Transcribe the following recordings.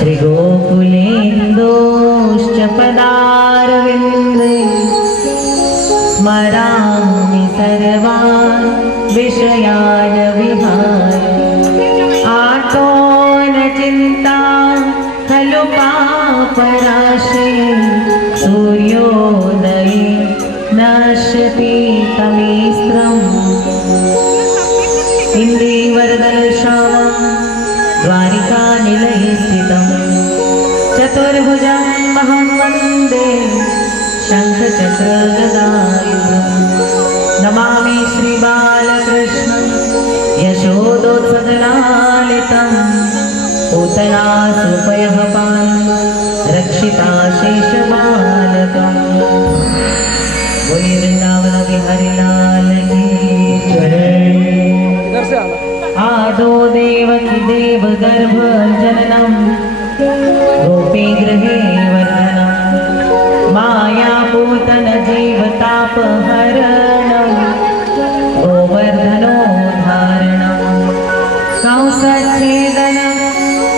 श्रीगोकुलेन्दोश्च पदारविन्दे स्मरामि सर्वान् विषयान् विहाय आतो न चिन्ता खलु पापराशे सूर्योदये नश्यति तमेस्त्रम् इन्दीवरदर्शनं द्वारिकानिलये स्थितं चतुर्भुजं महं वन्दे शङ्खचक्रगदायुधं नमामि श्रीबालकृष्णं यशोदोत्सदलालितं पूतनासुपयः पाहि रक्षिता शेषबालकम् बोलिए वृंदावन बिहारी लाल की जय। आदो देवकी देव गर्भ जननम गोपी गृहे वर्धनम मायापूतन जीवताप हरणम गोवर्धनो धारणम कंसच्छेदनम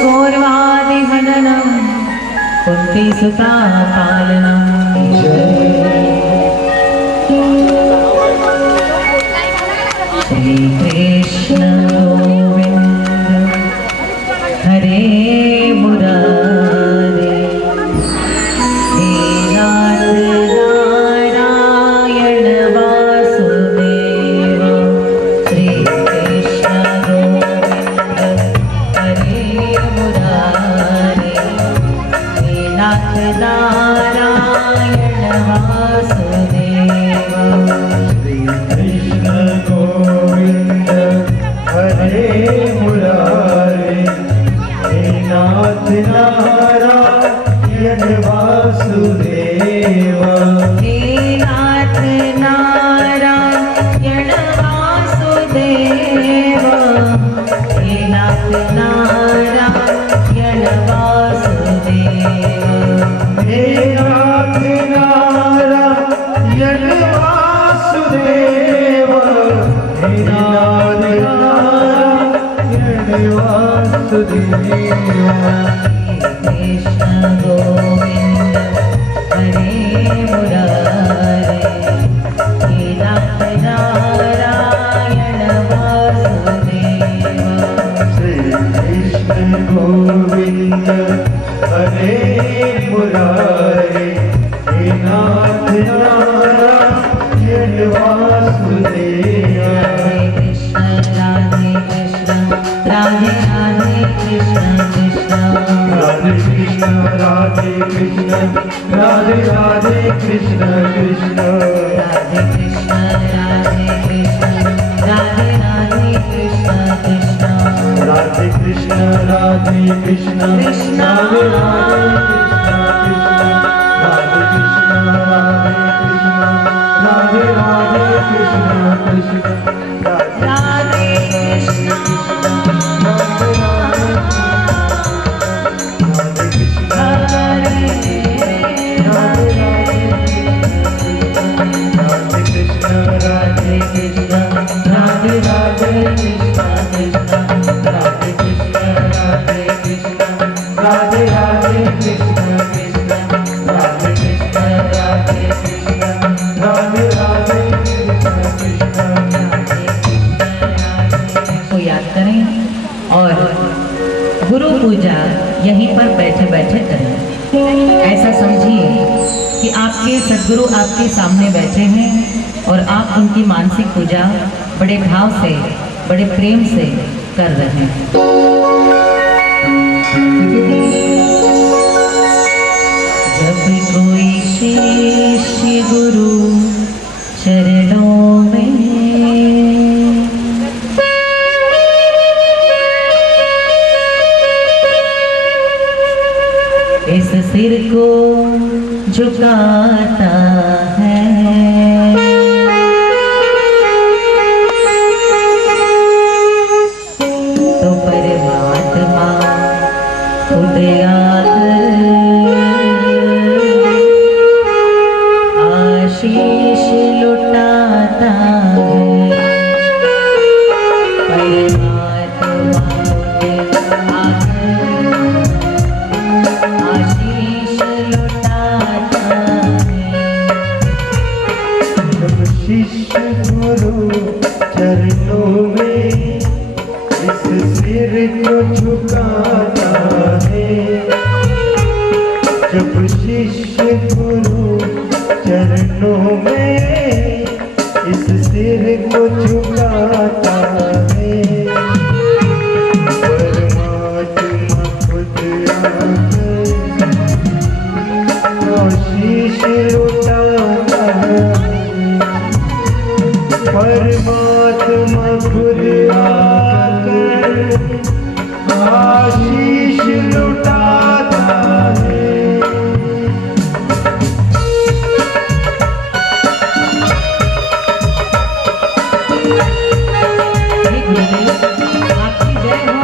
कौरवादिहननम कुन्तीसुता पालनम। श्री कृष्ण गोविंद हरे मुरारे हे नाथ नारायण वासुदेव। श्री कृष्ण गोविंद हरे मुरारे हे नाथ नारायण वासुदेव। श्री कृष्ण गोविंद हरे मुरारे हे नाथ नारायण वासुदेव। हे नाथ नारायण वासुदेव हे नाथ नारायण वासुदेव। हे नाथ नारायण वासुदेव हे नाथ नारायण वासुदेव। कृष्ण गोविंद हरे मुरारे हे नाथ नारायण वासुदेव। श्री कृष्ण गोविंद हरे मुरारे हे नाथ नारायण वासुदेव। राधे कृष्ण राधे राधे कृष्ण कृष्ण राधे कृष्ण राधे कृष्ण राधे राधे कृष्ण कृष्ण। राधे कृष्ण राधे कृष्ण राधे राधे कृष्ण कृष्ण। राधे कृष्ण राधे कृष्ण कृष्ण राधे राधे कृष्ण राधे राधे कृष्ण कृष्ण। राधे कृष्ण राधे कृष्ण राधे राधे कृष्ण कृष्ण। राधे कृष्ण राधे कृष्ण राधे राधे कृष्ण कृष्ण। राधे कृष्ण राधे कृष्ण राधे राधे कृष्ण कृष्ण। को याद करें और गुरु पूजा यहीं पर बैठे बैठे करें। ऐसा समझिए कि आपके सद्गुरु आपके सामने बैठे हैं और आप उनकी मानसिक पूजा बड़े भाव से बड़े प्रेम से कर रहे हैं। जब कोई शिष्य गुरु चरणों में इस सिर को झुकाता है तो परमात्मा खुद आकर आशीष लुटाता है। परमात्मा खुद आकर चरणों में इस सिर को झुकाता है। जब शिष्य गुरु चरणों में इस सिर को झुकाता है, परमात्मा खुद आकर आशीष लुटाता है। परमात्मा खुद आकर आशीष लुटाता है। आपकी जय हो।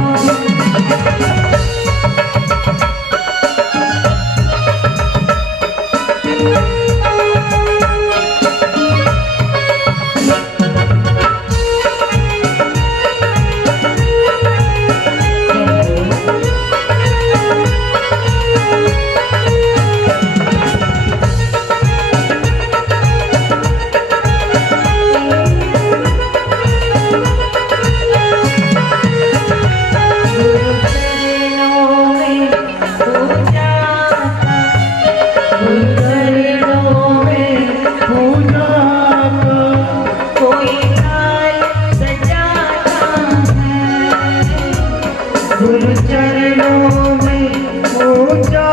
गुरु चरणों में पूजा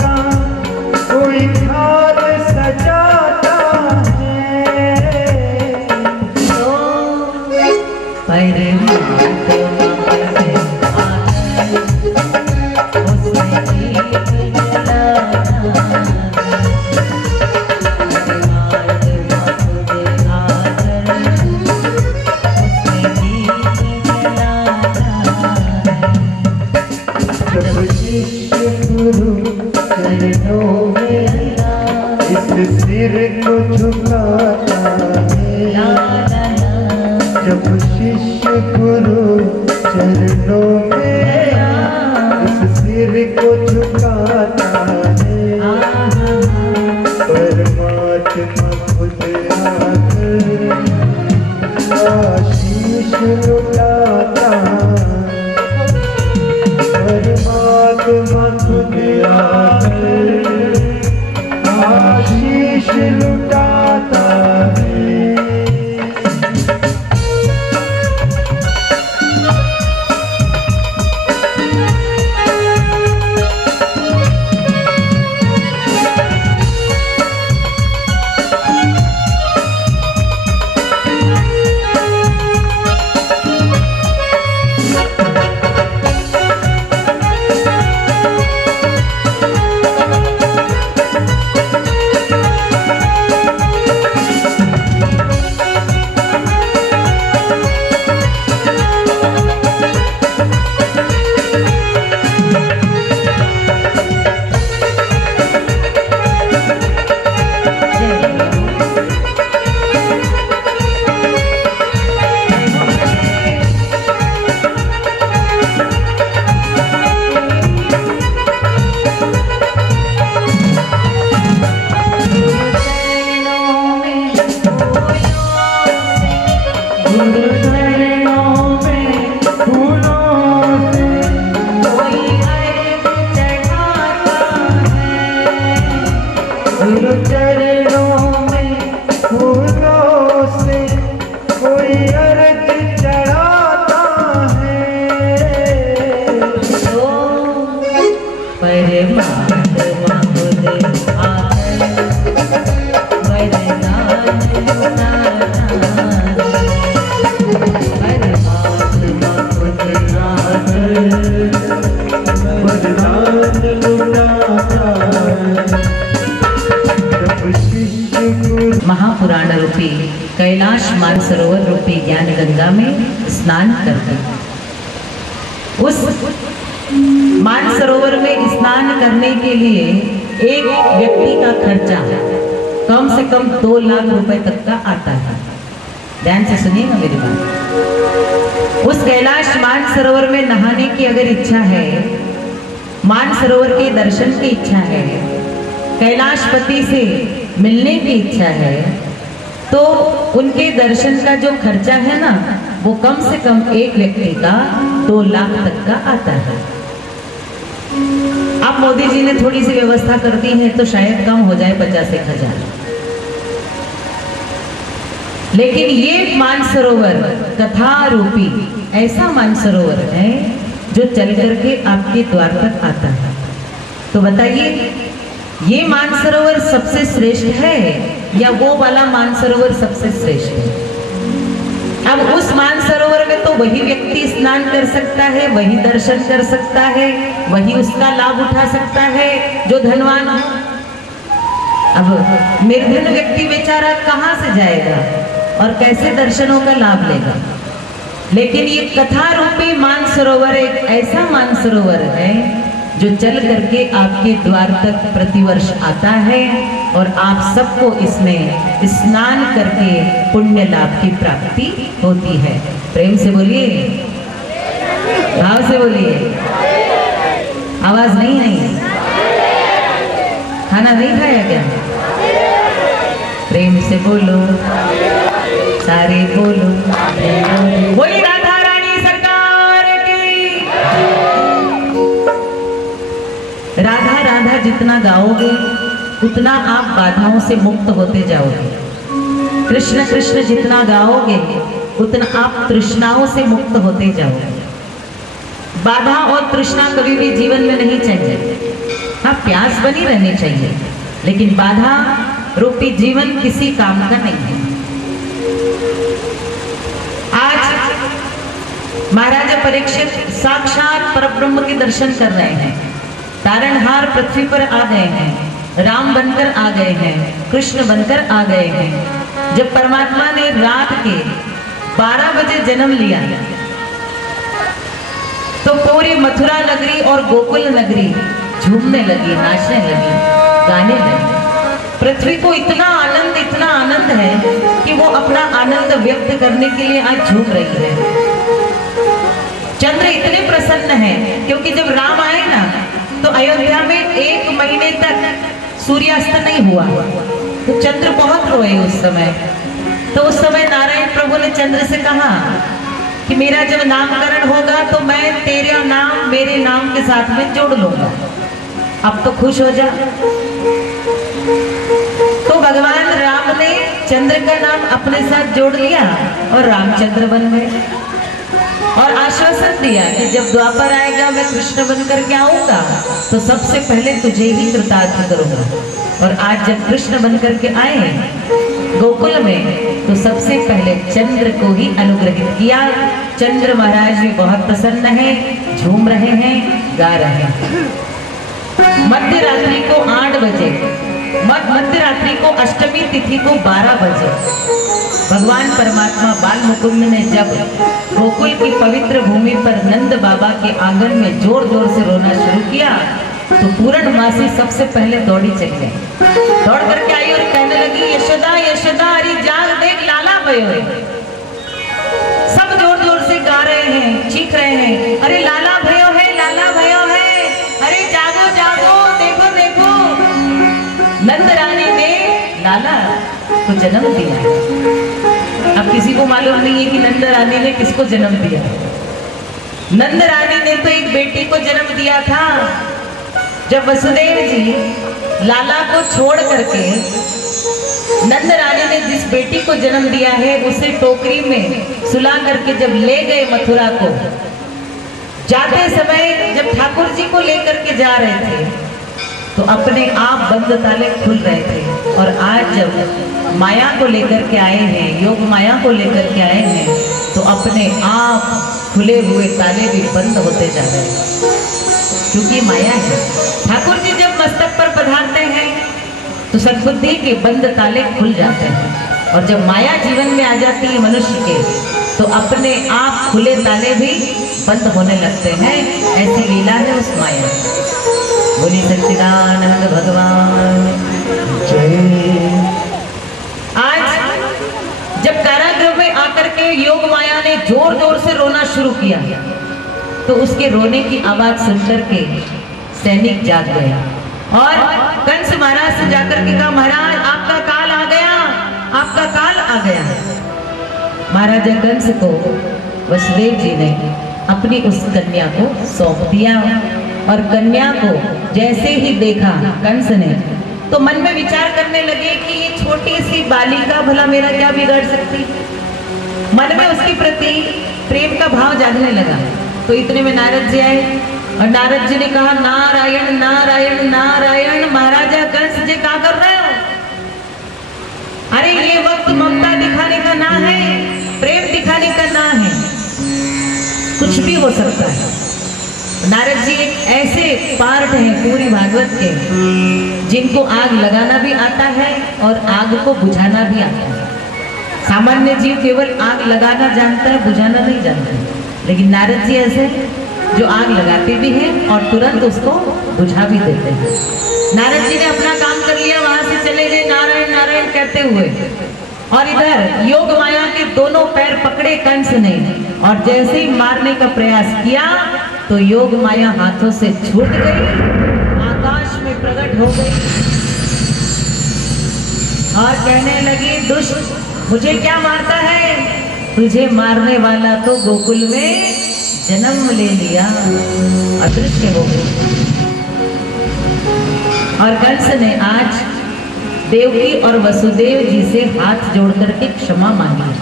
का कोई थाल सजाता है। सिर को झुकाता है। जब शिष्य गुरु चरणों में इस सिर को झुकाता है, परमात्मा खुद आकर आशीष लुटाता है। परमात्मा खुद आकर आशीष लुटाता है। गुरु चरणों में फूलों से कोई अर्घ चढ़ाता है। परमात्मा खुद महापुराण रूपी कैलाश मानसरोवर रूपी ज्ञान गंगा में स्नान करते। उस मानसरोवर में स्नान करने के लिए एक व्यक्ति का खर्चा कम से कम 2 लाख रुपए तक का आता है। ध्यान से सुनिएगा मेरी बात। उस कैलाश मानसरोवर में नहाने की अगर इच्छा है, मानसरोवर के दर्शन की इच्छा है, कैलाशपति से मिलने की इच्छा है, तो उनके दर्शन का जो खर्चा है ना, वो कम से कम एक व्यक्ति का 2 लाख तक का आता है। अब मोदी जी ने थोड़ी सी व्यवस्था कर दी है तो शायद कम हो जाए 50-1,000। लेकिन ये मानसरोवर कथा रूपी ऐसा मानसरोवर है जो चल करके आपके द्वार तक आता है। तो बताइए, ये मानसरोवर सबसे श्रेष्ठ है या वो वाला मानसरोवर सबसे श्रेष्ठ है? अब उस मानसरोवर में तो वही व्यक्ति स्नान कर सकता है, वही दर्शन कर सकता है, वही उसका लाभ उठा सकता है जो धनवान हो। अब निर्धन व्यक्ति बेचारा कहाँ से जाएगा और कैसे दर्शनों का लाभ लेगा? लेकिन ये कथा रूपी मानसरोवर एक ऐसा मानसरोवर है जो चल करके आपके द्वार तक प्रतिवर्ष आता है और आप सबको इसमें स्नान करके पुण्य लाभ की प्राप्ति होती है। प्रेम से बोलिए, भाव से बोलिए, आवाज नहीं आई? खाना नहीं खाया क्या? प्रेम से बोलो, सारे बोलो, बोलिए राधा रानी सरकार की। राधा राधा जितना गाओगे उतना आप बाधाओं से मुक्त होते जाओगे। कृष्ण कृष्ण जितना गाओगे उतना आप तृष्णाओं से मुक्त होते जाओगे। बाधा और तृष्णा कभी भी जीवन में नहीं चाहिए। हाँ, प्यास बनी रहनी चाहिए, लेकिन बाधा रूपी जीवन किसी काम का नहीं है। आज महाराजा परीक्षित साक्षात परब्रह्म के दर्शन कर रहे हैं। तारणहार पृथ्वी पर आ गए हैं, राम बनकर आ गए हैं, कृष्ण बनकर आ गए हैं। जब परमात्मा ने रात के 12 बजे जन्म लिया तो पूरी मथुरा नगरी और गोकुल नगरी झूमने लगी, नाचने लगी, गाने लगी। पृथ्वी को इतना आनंद है कि वो अपना आनंद व्यक्त करने के लिए आज झूम रही है। चंद्र इतने प्रसन्न है क्योंकि जब राम आए ना तो अयोध्या में 1 महीने तक सूर्यास्त नहीं हुआ, तो चंद्र बहुत रोए उस समय। तो उस समय नारायण प्रभु ने चंद्र से कहा कि मेरा जब नामकरण होगा तो मैं तेरा नाम मेरे नाम के साथ में जोड़ लूंगा, अब तो खुश हो जा। तो भगवान राम ने चंद्र का नाम अपने साथ जोड़ लिया और रामचंद्र बन गए और आश्वासन दिया कि जब द्वापर आएगा मैं कृष्ण बनकर के आऊंगा तो सबसे पहले तुझे ही कृतार्थ करूंगा। और आज जब कृष्ण बनकर के आए गोकुल में तो सबसे पहले चंद्र को ही अनुग्रहित किया। चंद्र महाराज भी बहुत प्रसन्न है, झूम रहे हैं, गा रहे हैं। मध्य रात्रि को 8 बजे, मध्य रात्रि को अष्टमी तिथि को 12 बजे भगवान परमात्मा बाल मुकुंद ने जब गोकुल की पवित्र भूमि पर नंद बाबा के आंगन में जोर जोर से रोना शुरू किया तो पूर्णमासी सबसे पहले दौड़ी चली गई, दौड़ करके आई और कहने लगी, यशोदा यशोदा अरे जाग देख लाला भयो है। सब जोर जोर से गा रहे हैं, चीख रहे हैं, अरे लाला भयो है, लाला भयो है, अरे जागो जागो, देखो देखो। नंद रानी ने लाला को जन्म दिया है। अब किसी को मालूम नहीं है कि नंद रानी ने किसको जन्म दिया। नंद रानी ने तो एक बेटी को जन्म दिया था। जब वसुदेव जी लाला को छोड़ करके नंद रानी ने जिस बेटी को जन्म दिया है उसे टोकरी में सुला करके जब ले गए मथुरा को, जाते समय जब ठाकुर जी को लेकर के जा रहे थे तो अपने आप बंद ताले खुल रहे थे। और आज जब माया को लेकर के आए हैं, योग माया को लेकर के आए हैं, तो अपने आप खुले हुए ताले भी बंद होते जा रहे हैं, क्योंकि माया है। ठाकुर जी जब मस्तक पर पधारते हैं तो सद्बुद्धि के बंद ताले खुल जाते हैं, और जब माया जीवन में आ जाती है मनुष्य के तो अपने आप खुले ताले भी बंद होने लगते हैं। ऐसी लीला है उस माया। बोली सच्चिदानंद भगवान जय। आज जब कारागृह में आकर के योग माया ने जोर जोर से रोना शुरू किया तो उसके रोने की आवाज सुनकर के सैनिक जाग गया और कंस महाराज से जाकर के कहा, महाराज आपका काल आ गया, आपका काल आ गया है। महाराजा कंस को वसुदेव जी ने अपनी उस कन्या को सौंप दिया और कन्या को जैसे ही देखा कंस ने तो मन में विचार करने लगे कि ये छोटी सी बालिका भला मेरा क्या बिगाड़ सकती। मन में उसके प्रति प्रेम का भाव जागने लगा। तो इतने में नारद जी आए और नारद जी ने कहा, नारायण नारायण नारायण, महाराजा कंस जी क्या कर रहे हो? अरे ये वक्त ममता दिखाने का ना है, प्रेम दिखाने का ना है, कुछ भी हो सकता है। नारद जी एक ऐसे पार्ट हैं पूरी भागवत के जिनको आग लगाना भी आता है और आग को बुझाना भी आता है। सामान्य जीव केवल आग लगाना जानता है, बुझाना नहीं जानता है, लेकिन नारद जी ऐसे जो आग लगाते भी हैं और तुरंत उसको बुझा भी देते हैं। नारद जी ने अपना काम कर लिया, वहां से चले गए नारायण नारायण कहते हुए, और इधर योग माया के दोनों पैर पकड़े कंस ने और जैसे ही मारने का प्रयास किया तो योग माया हाथों से छूट गई, आकाश में प्रकट हो गई और कहने लगी, दुष्ट मुझे क्या मारता है? तुझे मारने वाला तो गोकुल में जन्म ले लिया, अदृश्य हो गई। और कंस ने आज देवकी और वसुदेव जी से हाथ जोड़ करके क्षमा मांगी।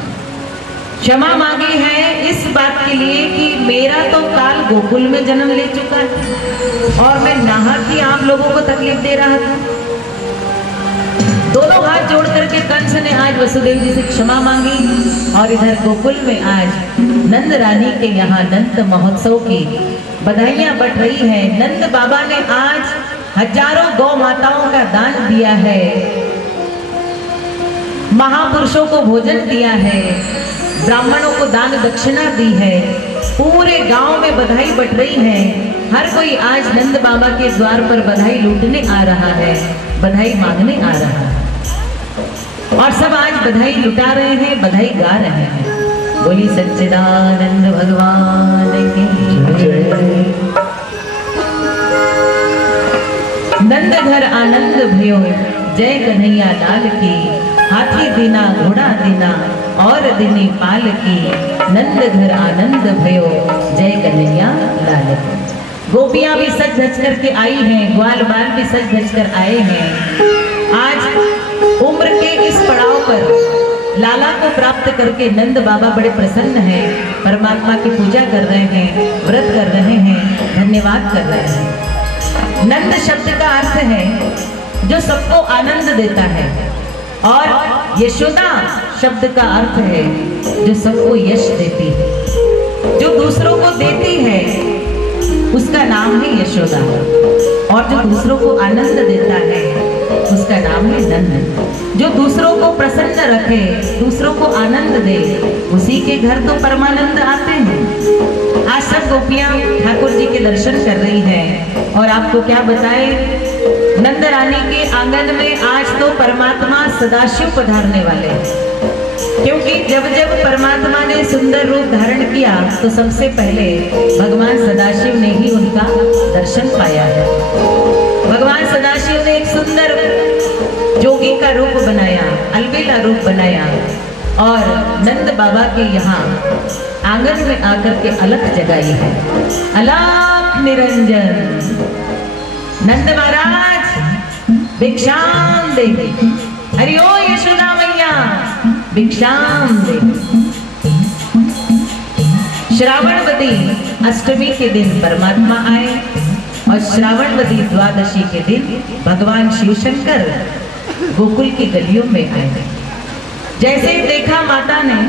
क्षमा मांगी है इस बात के लिए कि मेरा तो काल गोकुल में जन्म ले चुका है और मैं नाहक ही आप लोगों को तकलीफ दे रहा था। दोनों हाथ जोड़ करके कंस ने आज वसुदेव जी से क्षमा मांगी और इधर गोकुल में आज नंद रानी के यहाँ नंद महोत्सव की बधाइयां बट रही है। नंद बाबा ने आज हजारों गौ माताओं का दान दिया है, महापुरुषों को भोजन दिया है, ब्राह्मणों को दान दक्षिणा दी है, पूरे गांव में बधाई बट रही है। हर कोई आज नंद बाबा के द्वार पर बधाई लूटने आ रहा है, बधाई मांगने आ रहा है और सब आज बधाई लुटा रहे हैं, बधाई गा रहे हैं। बोली सच्चिदानंद भगवान की जय। नंद घर आनंद भयो, जय कन्हैया लाल की। हाथी दीना घोड़ा दीना और दिनी पाल की, नंद घर आनंद भयो, जय कन्हैया लाल की। गोपियां भी सज धज करके आई हैं, ग्वाल बाल भी सज धज कर आए हैं। आज उम्र के इस पड़ाव पर लाला को प्राप्त करके नंद बाबा बड़े प्रसन्न हैं, परमात्मा की पूजा कर रहे हैं, व्रत कर रहे हैं, धन्यवाद कर रहे हैं। नंद शब्द का अर्थ है जो सबको आनंद देता है और यशोदा शब्द का अर्थ है जो सबको यश देती है। जो दूसरों को देती है उसका नाम है यशोदा और जो दूसरों को आनंद देता है उसका नाम है नंद। जो दूसरों को प्रसन्न रखे, दूसरों को आनंद दे, उसी के घर तो परमानंद आते हैं। आज सब गोपियां ठाकुर जी के दर्शन कर रही हैं और आपको क्या बताए, नंद रानी के आंगन में आज तो परमात्मा सदाशिव पधारने वाले हैं। क्योंकि जब जब परमात्मा ने सुंदर रूप धारण किया तो सबसे पहले भगवान सदाशिव ने ही उनका दर्शन पाया है। भगवान सदाशिव ने एक सुंदर जोगी का रूप बनाया, अलबेला रूप बनाया और नंद बाबा के यहाँ आंगन में आकर के अलख जगाई है। अलख निरंजन नंद महाराज भिक्षाम दे, हरि ओ यशोदा मैया भिक्षाम दे। श्रावणवती अष्टमी के दिन परमात्मा आए और श्रावणवती द्वादशी के दिन भगवान शिव शंकर गोकुल की गलियों में आए। जैसे ही देखा माता ने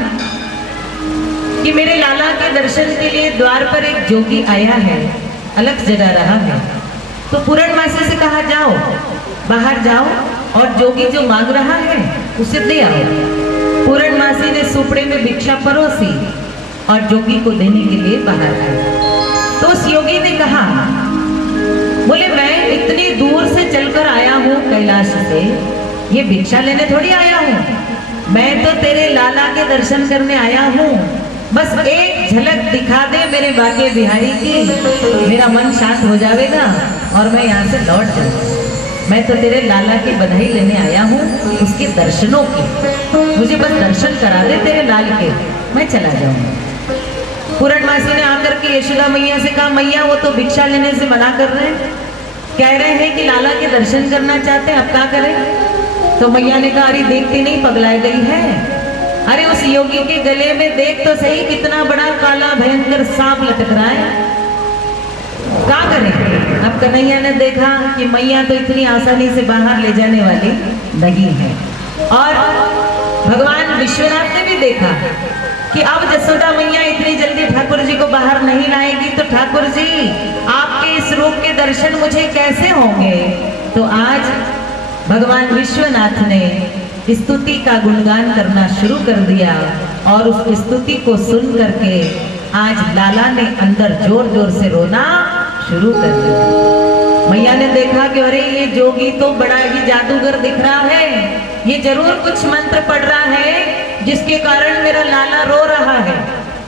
कि मेरे लाला के दर्शन के लिए द्वार पर एक जोगी आया है, अलख जगा रहा है, तो पूर्णमासी से कहा जाओ बाहर जाओ और जोगी जो मांग रहा है उसे दे आओ। पूर्णमासी ने सुपड़े में भिक्षा परोसी और जोगी को देने के लिए बाहर आए। तो उस योगी ने कहा, बोले मैं इतनी दूर से चलकर आया हूँ कैलाश से, ये भिक्षा लेने थोड़ी आया हूँ, मैं तो तेरे लाला के दर्शन करने आया हूँ, बस एक झलक दिखा दे मेरे बाके बिहारी की, मेरा मन शांत हो जाएगा और मैं यहाँ से लौट जाऊंगा। मैं तो तेरे लाला की बधाई लेने आया हूँ, उसके दर्शनों की। मुझे बस दर्शन करा दे तेरे लाल के, मैं चला जाऊंगा। पूर्णमासी ने आकर के यशोदा मैया से कहा, मैया वो तो भिक्षा लेने से मना कर रहे हैं, कह रहे हैं कि लाला के दर्शन करना चाहते हैं, अब क्या करें? तो मैया ने कहा, अरे देखती नहीं पगलाए गई है, अरे उस योगी के गले में देख तो सही कितना बड़ा काला भयंकर सांप लटक रहा है, क्या करें? अब कन्हैया ने देखा कि मैया तो इतनी आसानी से बाहर ले जाने वाली नहीं है। और भगवान विश्वनाथ ने भी देखा कि अब जसोदा मैया इतनी जल्दी ठाकुर जी को बाहर नहीं लाएगी तो ठाकुर जी आपके इस रूप के दर्शन मुझे कैसे होंगे? तो आज भगवान विश्वनाथ ने स्तुति का गुणगान करना शुरू कर दिया और उस स्तुति को सुन करके आज लाला ने अंदर जोर जोर से रोना शुरू कर दिया। मैया ने देखा कि अरे ये जोगी तो बड़ा ही जादूगर दिख रहा है, ये जरूर कुछ मंत्र पढ़ रहा है जिसके कारण मेरा लाला रो रहा है,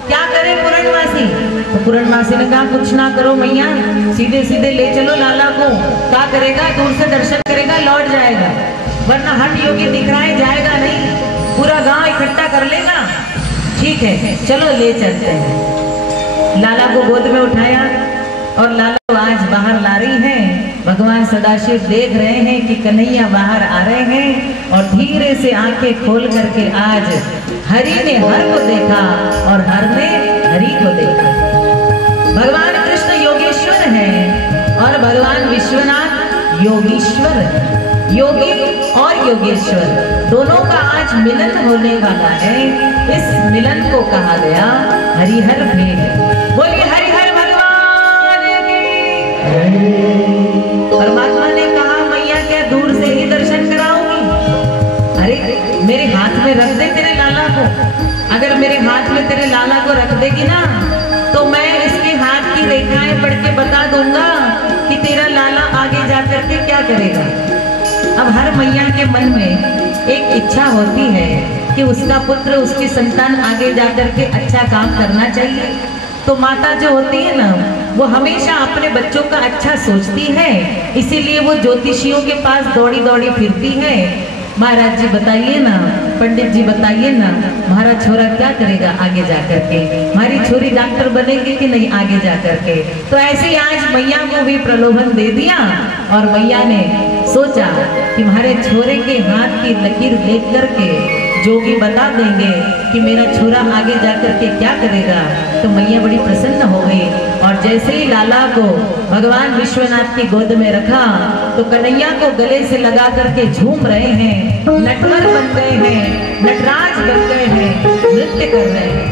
क्या करे पूर्णमासी? तो पूर्णमासी ने कहा, कुछ ना करो मैया, सीधे सीधे ले चलो लाला को, क्या करेगा? दूर से दर्शन करेगा, लौट जाएगा, वरना हट योगी दिख रहा है, जाएगा नहीं, पूरा गांव इकट्ठा कर लेगा। ठीक है चलो ले चलते हैं। लाला को गोद में उठाया और लाला को आज बाहर ला रही है। भगवान सदाशिव देख रहे हैं कि कन्हैया बाहर आ रहे हैं और धीरे से आंखें खोल करके आज हरि ने हर को देखा और हर ने हरि को देखा। भगवान कृष्ण योगेश्वर हैं और भगवान विश्वनाथ योगीश्वर है। योगी और योगेश्वर दोनों का आज मिलन होने वाला है। इस मिलन को कहा गया हरिहर भेंट। बोलिए हरिहर भगवान की। परमात्मा ने कहा, मैया क्या दूर से ही दर्शन कराऊंगी? अरे मेरे हाथ में रख दे तेरे लाला को, अगर मेरे हाथ में तेरे लाला को रख देगी ना तो मैं इसके हाथ की रेखाएं पढ़ के बता दूंगा कि तेरा लाला आगे जाकर के क्या करेगा। अब हर मैया के मन में एक इच्छा होती है कि उसका पुत्र, उसकी संतान आगे जाकर के अच्छा काम करना चाहिए। तो माता जो होती है ना, वो हमेशा अपने बच्चों का अच्छा सोचती है, इसीलिए वो ज्योतिषियों के पास दौड़ी दौड़ी फिरती है। महाराज जी बताइए ना, पंडित जी बताइए ना, हमारा छोरा क्या करेगा आगे जाकर के, हमारी छोरी डॉक्टर बनेगी कि नहीं आगे जाकर के। तो ऐसे ही आज मैया को भी प्रलोभन दे दिया और मैया ने सोचा कि हमारे छोरे के हाथ की लकीर देख करके जोगी बता देंगे कि मेरा छोरा आगे जाकर के क्या करेगा। तो मैया बड़ी प्रसन्न हो गई और जैसे ही लाला को भगवान विश्वनाथ की गोद में रखा तो कन्हैया को गले से लगा करके झूम रहे हैं, नटवर बन गए हैं, नटराज बन गए हैं, नृत्य कर रहे हैं,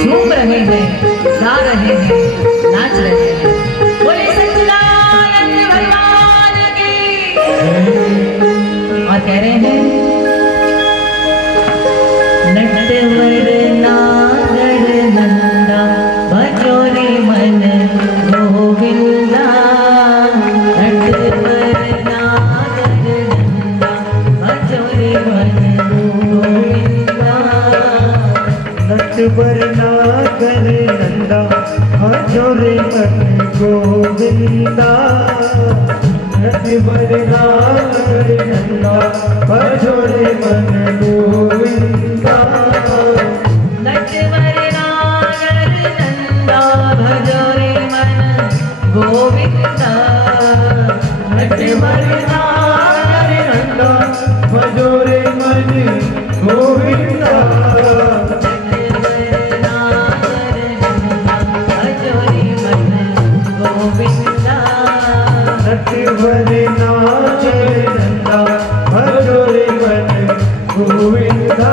झूम रहे हैं, गा रहे हैं, नाच रहे हैं। बोले सच्चिदानंद भगवान की। और कह रहे हैं, नटवर नागर नंदा भजो रे मन गोविंदा, नटवर नागर नंदा भजो रे मन गोविंदा, नटवर नागर नंदा भजो रे मन गोविंदा, नटवर नागर नंदा भजो रे मन गोविंदा, नटवर नागर नंदा भजो रे मन गोविंदा, नटवर नागर नंदा भजो रे मन गोविंदा, नटवर नागर नंदा भजो रे मन गोविंदा।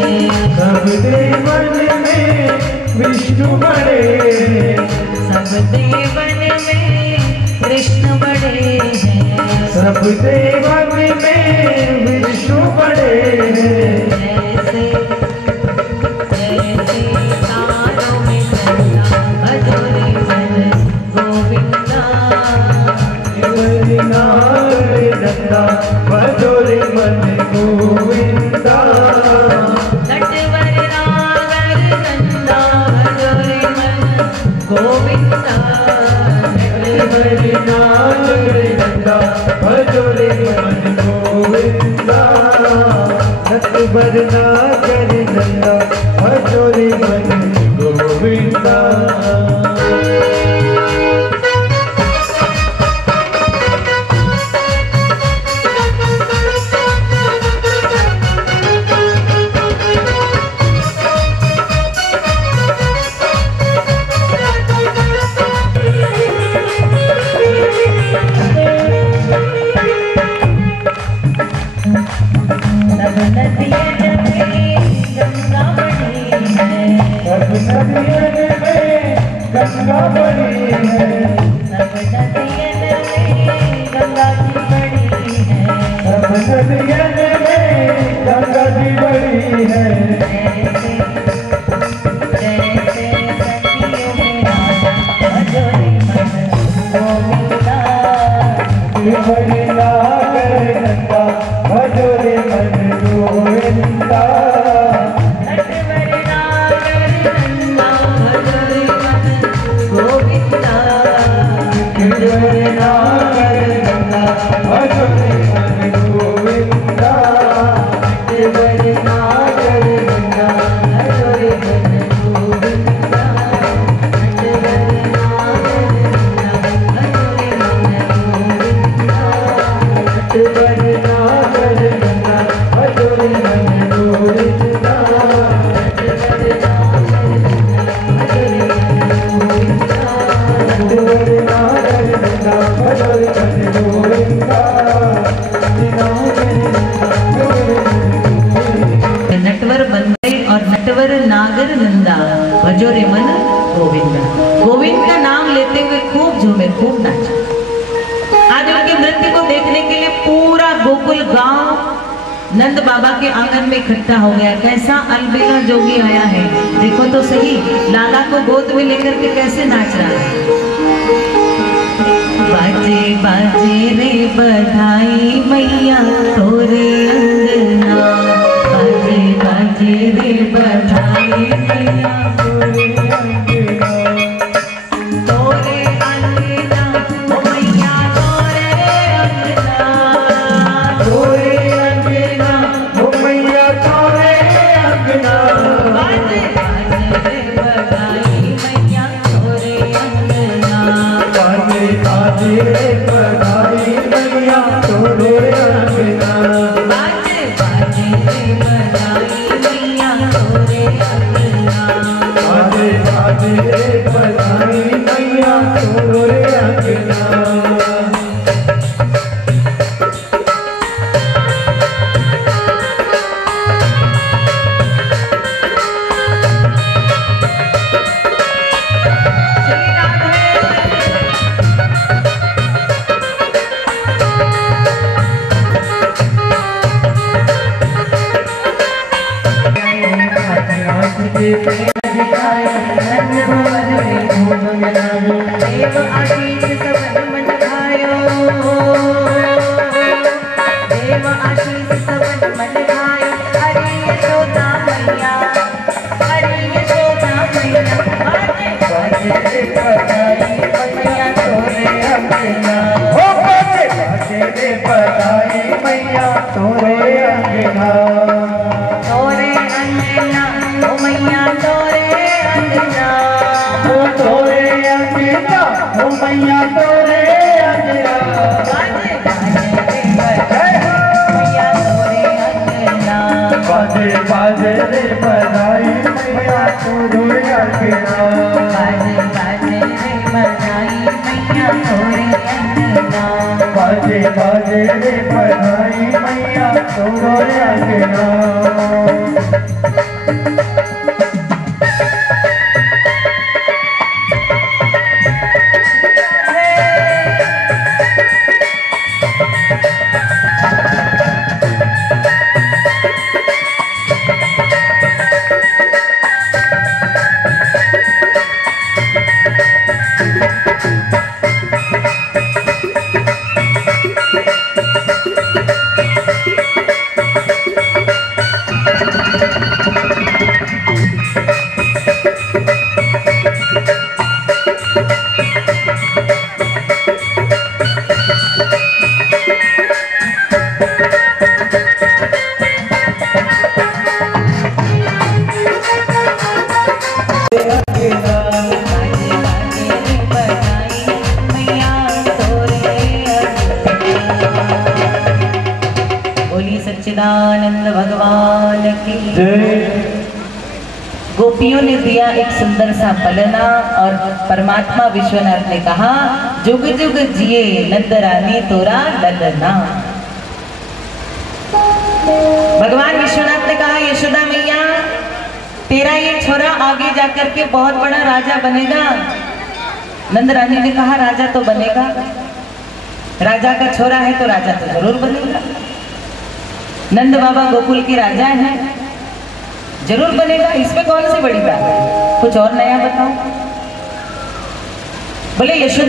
सब देवन में विष्णु बड़े हैं, सब देवन में कृष्ण बड़े हैं, सब देवन में विष्णु बड़े हैं। जैसे जैसे तारों में चंदा भजोरे मन गोविंदा, नागरे नंदा भजोरे मन गोविंदा, नटवर नागर नंदा भजोरे मन गोविंदा, नटवर नागरे नंदा भजोरे मन गोविंदा, नटवर नागरे नंदा भजोरे मन गोविंदा। गंगा बड़ी है, सब नदियन में गंगा जी बड़ी है, सब नदियन में गंगा जी बड़ी है। जैसे जैसे सखियों में राधा भजोरे मन गोविंदा, बड़ी नागर नंदा भजोरे मन गोविंदा, नटवर नागर नंदा भजोरे मन गोविंदा, बड़ी नागर नंदा भजोरे मन गोविंदा, बड़ी नागर नंदा भजोरे मन गोविंदा, नटवर नागर नंदा भजोरे मन गोविंदा, बड़ी नागर नंदा भजोरे मन गोविंदा, नटवर बंदे और नटवर नागर नंदा भजोरे मन गोविंदा। गोविंद का नाम लेते हुए खूब झूमे खूब नाचे। आज उनके नृत्य को देखने के लिए पूरा गोकुल गांव नंद बाबा के आंगन में इकट्ठा हो गया। कैसा अलबेला जोगी आया है, देखो तो सही, लाला को गोद में लेकर के कैसे नाच रहा है। बाजे बाजे रे बधाई मैया तोरे अंगना, बाजे बाजे रे बधाई मैया तोरे अंगना, तोरे अंगना ओ मैया तोरे अंगना, तोरे अंगना ओ मैया तोरे अंगना, बाजे बाजे रे बधाई मैया तोरे अंगना, बाजे बाजे रे बधाई मैया तोरे अंगना, बाजे बाजे रे बधाई मैया तोरे अंगना, बाजे बाजे रे बधाई मैया तोरे अंगना। देव आशीष सबन मन भायो, देव आशीष सबन मन भायो, हरि यशोदा मैया, हरि यशोदा मैया, बाजे बाजे रे बधाई मैया तोरे अंगना, ओ बाजे बाजे रे बधाई मैया तोरे अंगना, तोरे अंगना ओ मैया तोरे अंगना, ओ तोरे अंगना ओ मैया तोरे अंगना, बाजे बाजे रे बधाई मैया तोरे अंगना, बाजे बाजे रे बधाई मैया तोरे अंगना, बाजे बाजे रे बधाई मैया तोरे अंगना, बाजे बाजे रे बधाई मैया तोरो अंगना। सच्चिदानंद भगवान की जय। गोपियों ने दिया एक सुंदर सा पलना और परमात्मा विश्वनाथ ने कहा, जुग जुग जिए नंद रानी तोरा ललना। भगवान विश्वनाथ ने कहा, यशोदा मैया तेरा ये छोरा आगे जाकर के बहुत बड़ा राजा बनेगा। नंद रानी ने कहा, राजा तो बनेगा, राजा का छोरा है तो राजा तो जरूर बनेगा। नंद बाबा गोकुल के राजा हैं, जरूर बनेगा, इसमें कौन सी बड़ी बात है, कुछ और नया बताओ। बोले यशोदा